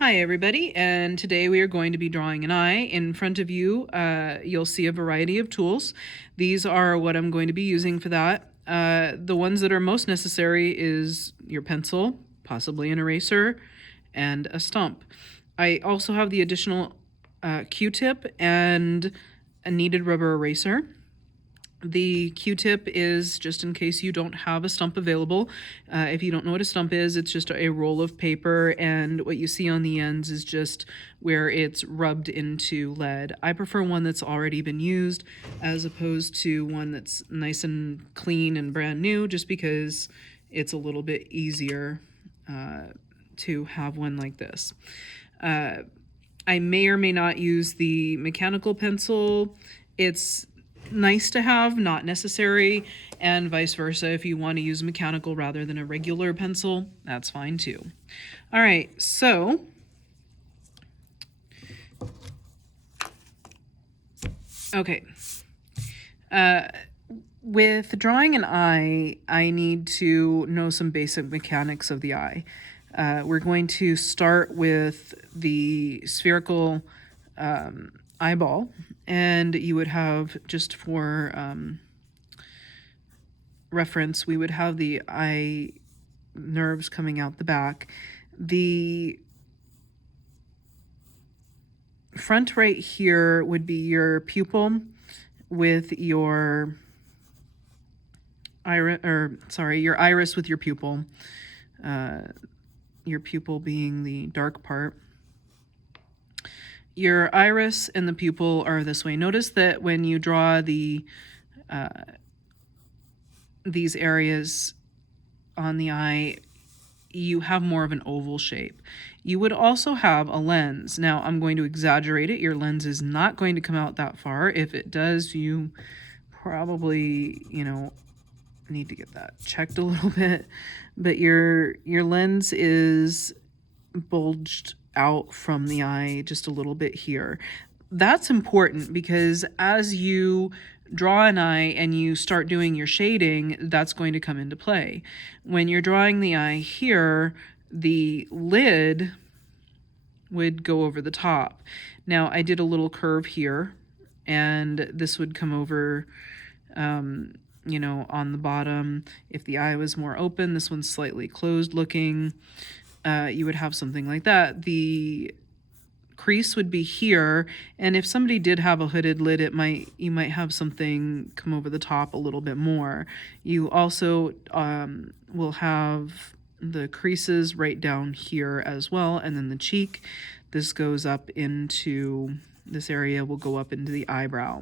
Hi everybody, and today we are going to be drawing an eye. In front of you, you'll see a variety of tools. These are what I'm going to be using for that. The ones that are most necessary is your pencil, possibly an eraser, and a stump. I also have the additional Q-tip and a kneaded rubber eraser. The Q-tip is just in case you don't have a stump available. If you don't know what a stump is, it's just a roll of paper, and what you see on the ends is just where it's rubbed into lead. I prefer one that's already been used as opposed to one that's nice and clean and brand new, just because it's a little bit easier to have one like this. I may or may not use the mechanical pencil. It's nice to have, not necessary, and vice versa. If you want to use mechanical rather than a regular pencil, that's fine too. All right, so okay. With drawing an eye, I need to know some basic mechanics of the eye. We're going to start with the spherical eyeball, and you would have, just for reference, we would have the eye nerves coming out the back. The front right here would be your pupil with your your iris with your pupil being the dark part. Your iris and the pupil are this way. Notice that when you draw these areas on the eye, you have more of an oval shape. You would also have a lens. Now, I'm going to exaggerate it. Your lens is not going to come out that far. If it does, you probably, need to get that checked a little bit. But your lens is bulged out from the eye just a little bit here. That's important because as you draw an eye and you start doing your shading, that's going to come into play. When you're drawing the eye here, the lid would go over the top. Now, I did a little curve here, and this would come over on the bottom. If the eye was more open, this one's slightly closed looking. You would have something like that. The crease would be here, and if somebody did have a hooded lid, you might have something come over the top a little bit more. You also will have the creases right down here as well, and then the cheek. This goes up into this area, will go up into the eyebrow.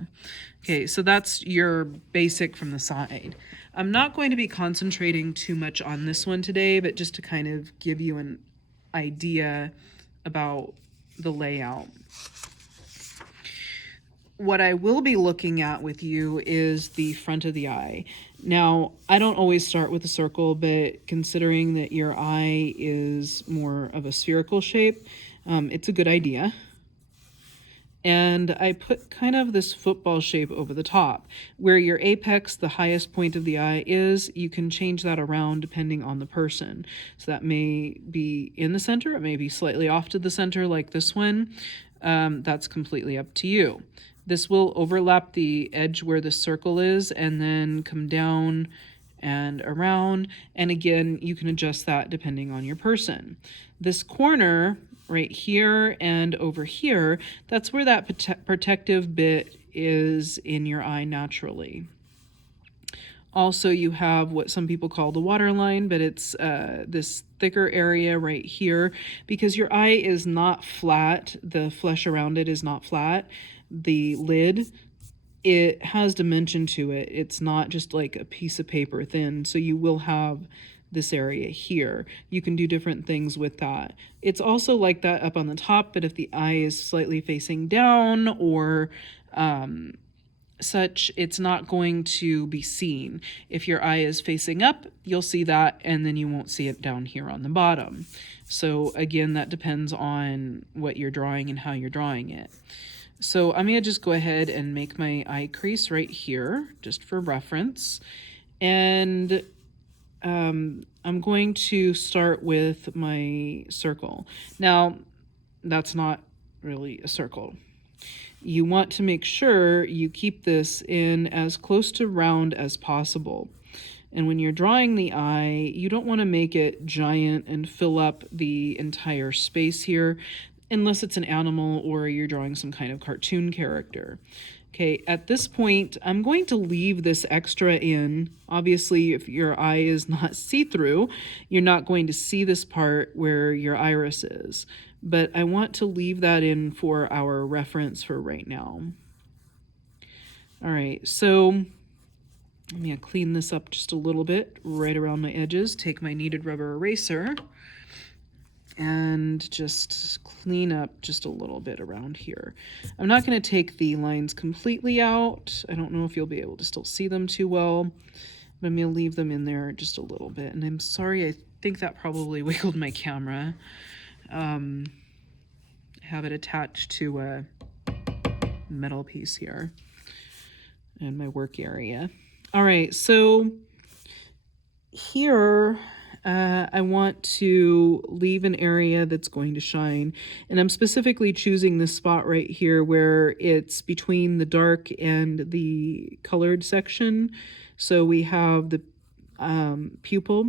Okay, so that's your basic from the side. I'm not going to be concentrating too much on this one today, but just to kind of give you an idea about the layout. What I will be looking at with you is the front of the eye. Now, I don't always start with a circle, but considering that your eye is more of a spherical shape, it's a good idea. And I put kind of this football shape over the top. Where your apex, the highest point of the eye, is, you can change that around depending on the person. So that may be in the center, it may be slightly off to the center like this one. That's completely up to you. This will overlap the edge where the circle is and then come down and around. And again, you can adjust that depending on your person. This corner right here and over here, that's where that protective bit is in your eye naturally. Also, you have what some people call the waterline, but it's this thicker area right here because your eye is not flat. The flesh around it is not flat. The lid, it has dimension to it. It's not just like a piece of paper thin. So you will have this area here. You can do different things with that. It's also like that up on the top, but if the eye is slightly facing down or such, it's not going to be seen. If your eye is facing up, you'll see that, and then you won't see it down here on the bottom. So again, that depends on what you're drawing and how you're drawing it. So I'm going to just go ahead and make my eye crease right here, just for reference. And I'm going to start with my circle. Now, that's not really a circle. You want to make sure you keep this in as close to round as possible. And when you're drawing the eye, you don't want to make it giant and fill up the entire space here, unless it's an animal or you're drawing some kind of cartoon character. Okay, at this point, I'm going to leave this extra in. Obviously, if your eye is not see-through, you're not going to see this part where your iris is. But I want to leave that in for our reference for right now. All right, so I'm going to clean this up just a little bit right around my edges. Take my kneaded rubber eraser and just clean up just a little bit around here. I'm not going to take the lines completely out. I don't know if you'll be able to still see them too well, but I'm going to leave them in there just a little bit. And I'm sorry, I think that probably wiggled my camera. I have it attached to a metal piece here in my work area. All right, so here I want to leave an area that's going to shine, and I'm specifically choosing this spot right here where it's between the dark and the colored section. So we have the pupil,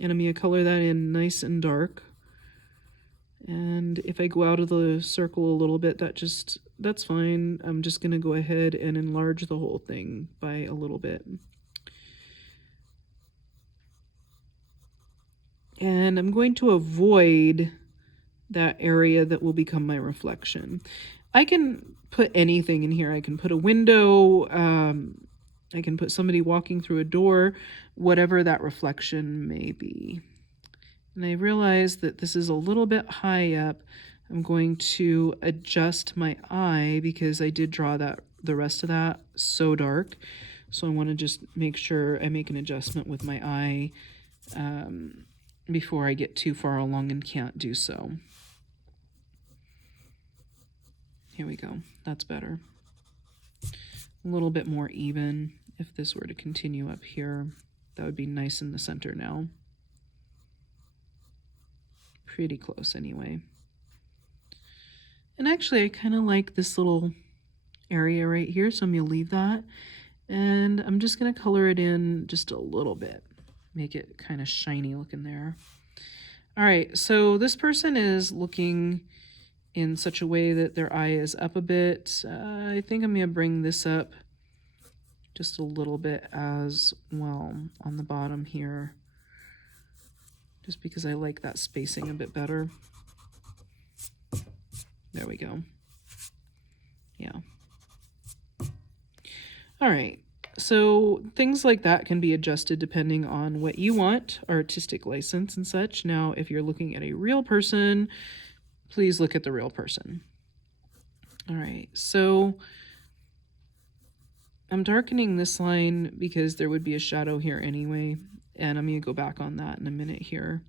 and I'm going to color that in nice and dark. And if I go out of the circle a little bit, that's fine. I'm just going to go ahead and enlarge the whole thing by a little bit. And I'm going to avoid that area that will become my reflection. I can put anything in here. I can put a window, I can put somebody walking through a door, whatever that reflection may be. And I realize that this is a little bit high up. I'm going to adjust my eye because I did draw the rest of that so dark. So I want to just make sure I make an adjustment with my eye before I get too far along and can't do so. Here we go. That's better. A little bit more even. If this were to continue up here, that would be nice in the center now. Pretty close anyway. And actually, I kind of like this little area right here, so I'm going to leave that. And I'm just going to color it in just a little bit. Make it kind of shiny looking there. All right, so this person is looking in such a way that their eye is up a bit. I think I'm going to bring this up just a little bit as well on the bottom here, just because I like that spacing a bit better. There we go. Yeah. All right. So things like that can be adjusted depending on what you want, artistic license and such. Now, if you're looking at a real person, please look at the real person. All right, so I'm darkening this line because there would be a shadow here anyway, and I'm going to go back on that in a minute here.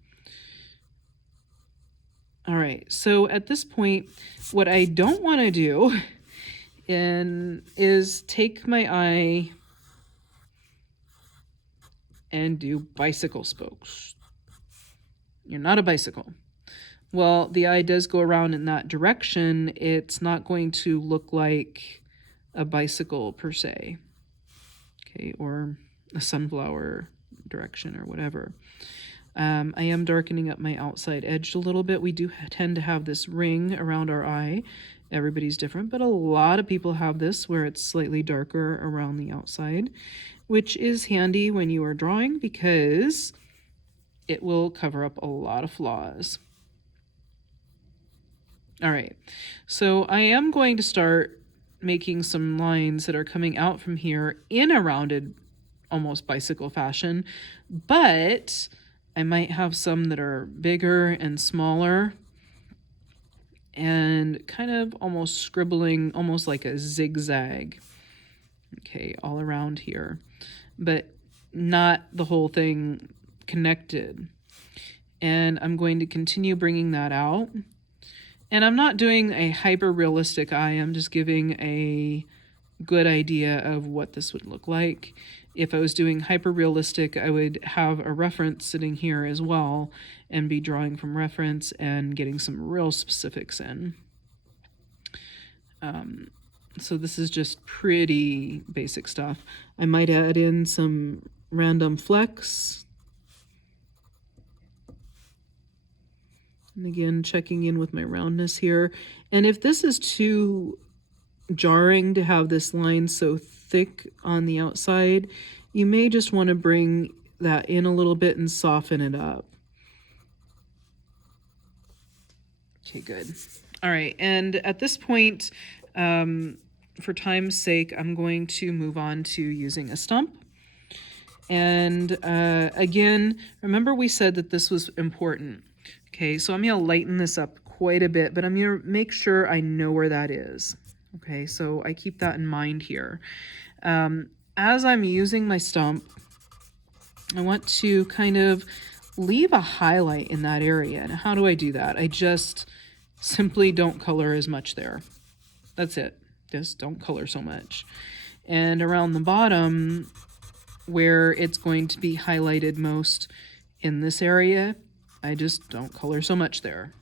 All right, so at this point, what I don't want to do is take my eye and do bicycle spokes. You're not a bicycle. Well, the eye does go around in that direction. It's not going to look like a bicycle per se, okay, or a sunflower direction or whatever. I am darkening up my outside edge a little bit. We do tend to have this ring around our eye. Everybody's different, but a lot of people have this where it's slightly darker around the outside, which is handy when you are drawing because it will cover up a lot of flaws. All right, so I am going to start making some lines that are coming out from here in a rounded, almost bicycle fashion, but I might have some that are bigger and smaller and kind of almost scribbling, almost like a zigzag, okay, all around here, but not the whole thing connected. And I'm going to continue bringing that out. And I'm not doing a hyper realistic eye. I'm just giving a good idea of what this would look like. If I was doing hyper realistic, I would have a reference sitting here as well and be drawing from reference and getting some real specifics in. So this is just pretty basic stuff. I might add in some random flecks. And again, checking in with my roundness here. And if this is too jarring to have this line so thick on the outside, you may just want to bring that in a little bit and soften it up. Okay, good. All right, and at this point, for time's sake, I'm going to move on to using a stump. And again, remember we said that this was important. Okay, so I'm going to lighten this up quite a bit, but I'm going to make sure I know where that is. Okay, so I keep that in mind here. As I'm using my stump, I want to kind of leave a highlight in that area. And how do I do that? I just simply don't color as much there. That's it. Just don't color so much. And around the bottom, where it's going to be highlighted most in this area, I just don't color so much there.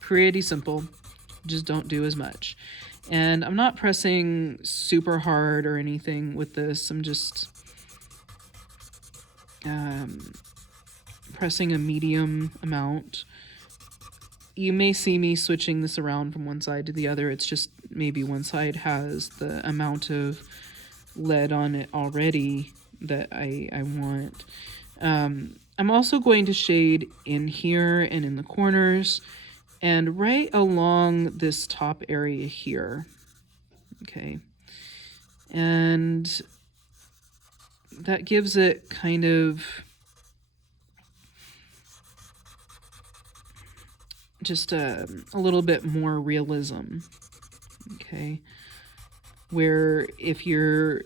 Pretty simple. Just don't do as much. And I'm not pressing super hard or anything with this. I'm just pressing a medium amount. You may see me switching this around from one side to the other. It's just maybe one side has the amount of lead on it already that I want. I'm also going to shade in here and in the corners and right along this top area here. Okay. And that gives it kind of just a little bit more realism. Okay. Where if you're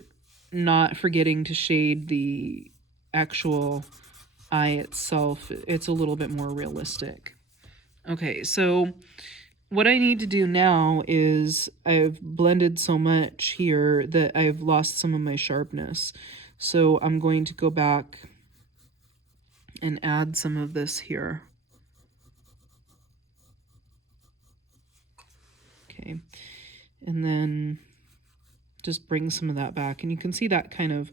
not forgetting to shade the actual eye itself, it's a little bit more realistic. Okay, so what I need to do now is I've blended so much here that I've lost some of my sharpness. So I'm going to go back and add some of this here. Okay, and then just bring some of that back. And you can see that kind of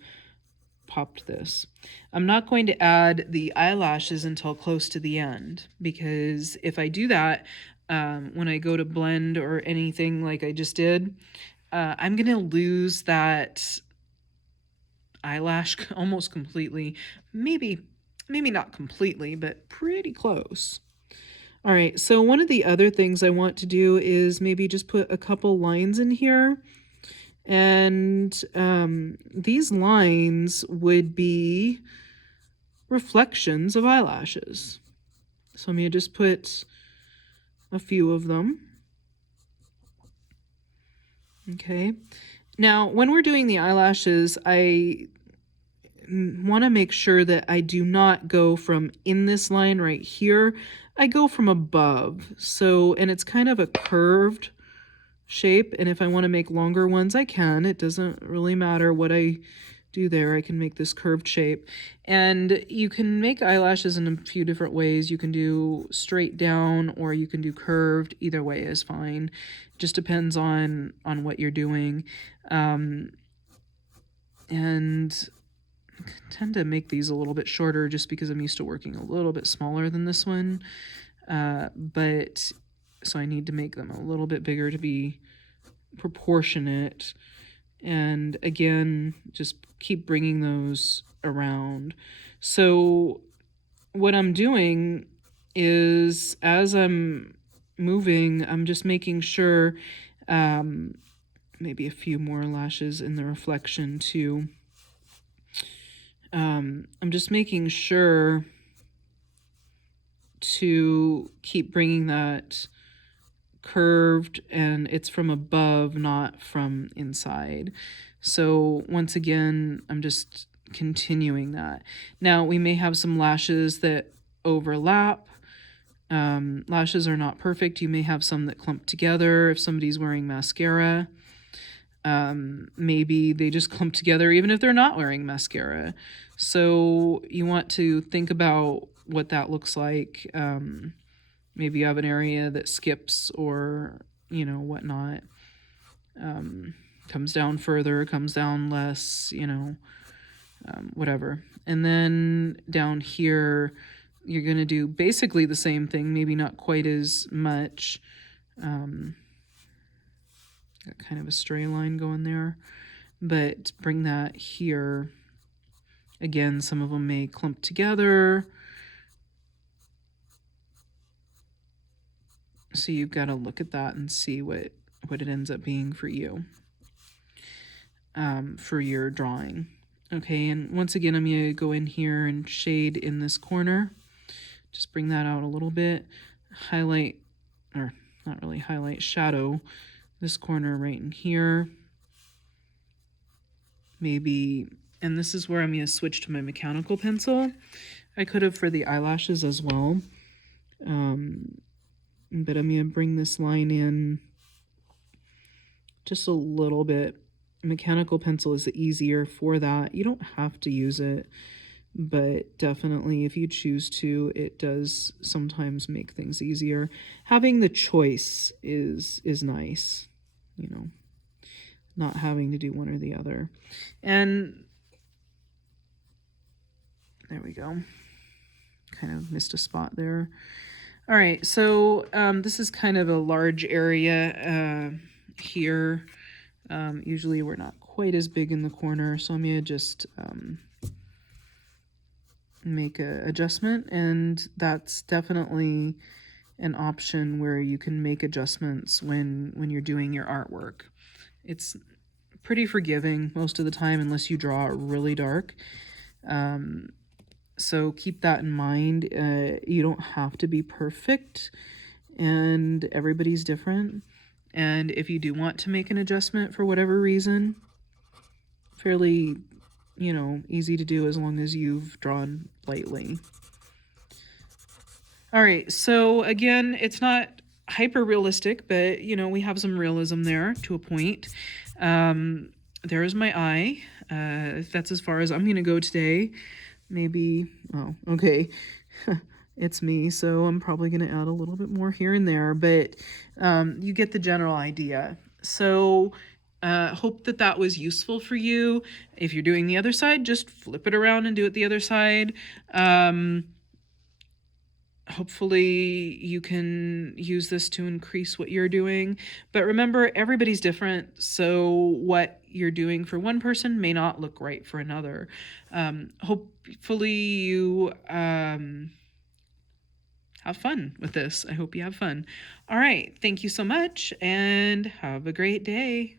popped this. I'm not going to add the eyelashes until close to the end, because if I do that, when I go to blend or anything like I just did, I'm going to lose that eyelash almost completely. Maybe not completely, but pretty close. All right, so one of the other things I want to do is maybe just put a couple lines in here. And these lines would be reflections of eyelashes. So I'm going to just put a few of them. Okay. Now, when we're doing the eyelashes, I want to make sure that I do not go from in this line right here. I go from above. So, and it's kind of a curved shape, and if I want to make longer ones, I can. It doesn't really matter what I do there. I can make this curved shape. And you can make eyelashes in a few different ways. You can do straight down or you can do curved. Either way is fine. Just depends on what you're doing. And I tend to make these a little bit shorter just because I'm used to working a little bit smaller than this one. But so I need to make them a little bit bigger to be proportionate. And again, just keep bringing those around. So what I'm doing is, as I'm moving, I'm just making sure, maybe a few more lashes in the reflection too. I'm just making sure to keep bringing that curved, and it's from above, not from inside. So once again, I'm just continuing that. Now we may have some lashes that overlap. Lashes are not perfect. You may have some that clump together if somebody's wearing mascara. Maybe they just clump together even if they're not wearing mascara. So you want to think about what that looks like. Maybe you have an area that skips or, whatnot. Comes down further, comes down less, whatever. And then down here, you're going to do basically the same thing, maybe not quite as much. Got kind of a stray line going there, but bring that here. Again, some of them may clump together. So you've got to look at that and see what it ends up being for you, for your drawing. Okay, and once again, I'm going to go in here and shade in this corner. Just bring that out a little bit. Highlight, or not really highlight, shadow this corner right in here. Maybe, and this is where I'm going to switch to my mechanical pencil. I could have for the eyelashes as well. But I'm going to bring this line in just a little bit. Mechanical pencil is easier for that. You don't have to use it, but definitely if you choose to, it does sometimes make things easier. Having the choice is nice, not having to do one or the other. And there we go. Kind of missed a spot there. All right, so this is kind of a large area here. Usually we're not quite as big in the corner, so I'm going to just make an adjustment, and that's definitely an option where you can make adjustments when you're doing your artwork. It's pretty forgiving most of the time unless you draw really dark. So keep that in mind. You don't have to be perfect, and everybody's different. And if you do want to make an adjustment for whatever reason, fairly, easy to do as long as you've drawn lightly. All right, so again, it's not hyper realistic, but we have some realism there to a point. There is my eye. That's as far as I'm going to go today. Maybe, oh, okay. It's me, so I'm probably going to add a little bit more here and there, but you get the general idea. So hope that was useful for you. If you're doing the other side, just flip it around and do it the other side. Hopefully you can use this to increase what you're doing. But remember, everybody's different, so what you're doing for one person may not look right for another. Hopefully you have fun with this. I hope you have fun. All right. Thank you so much, and have a great day.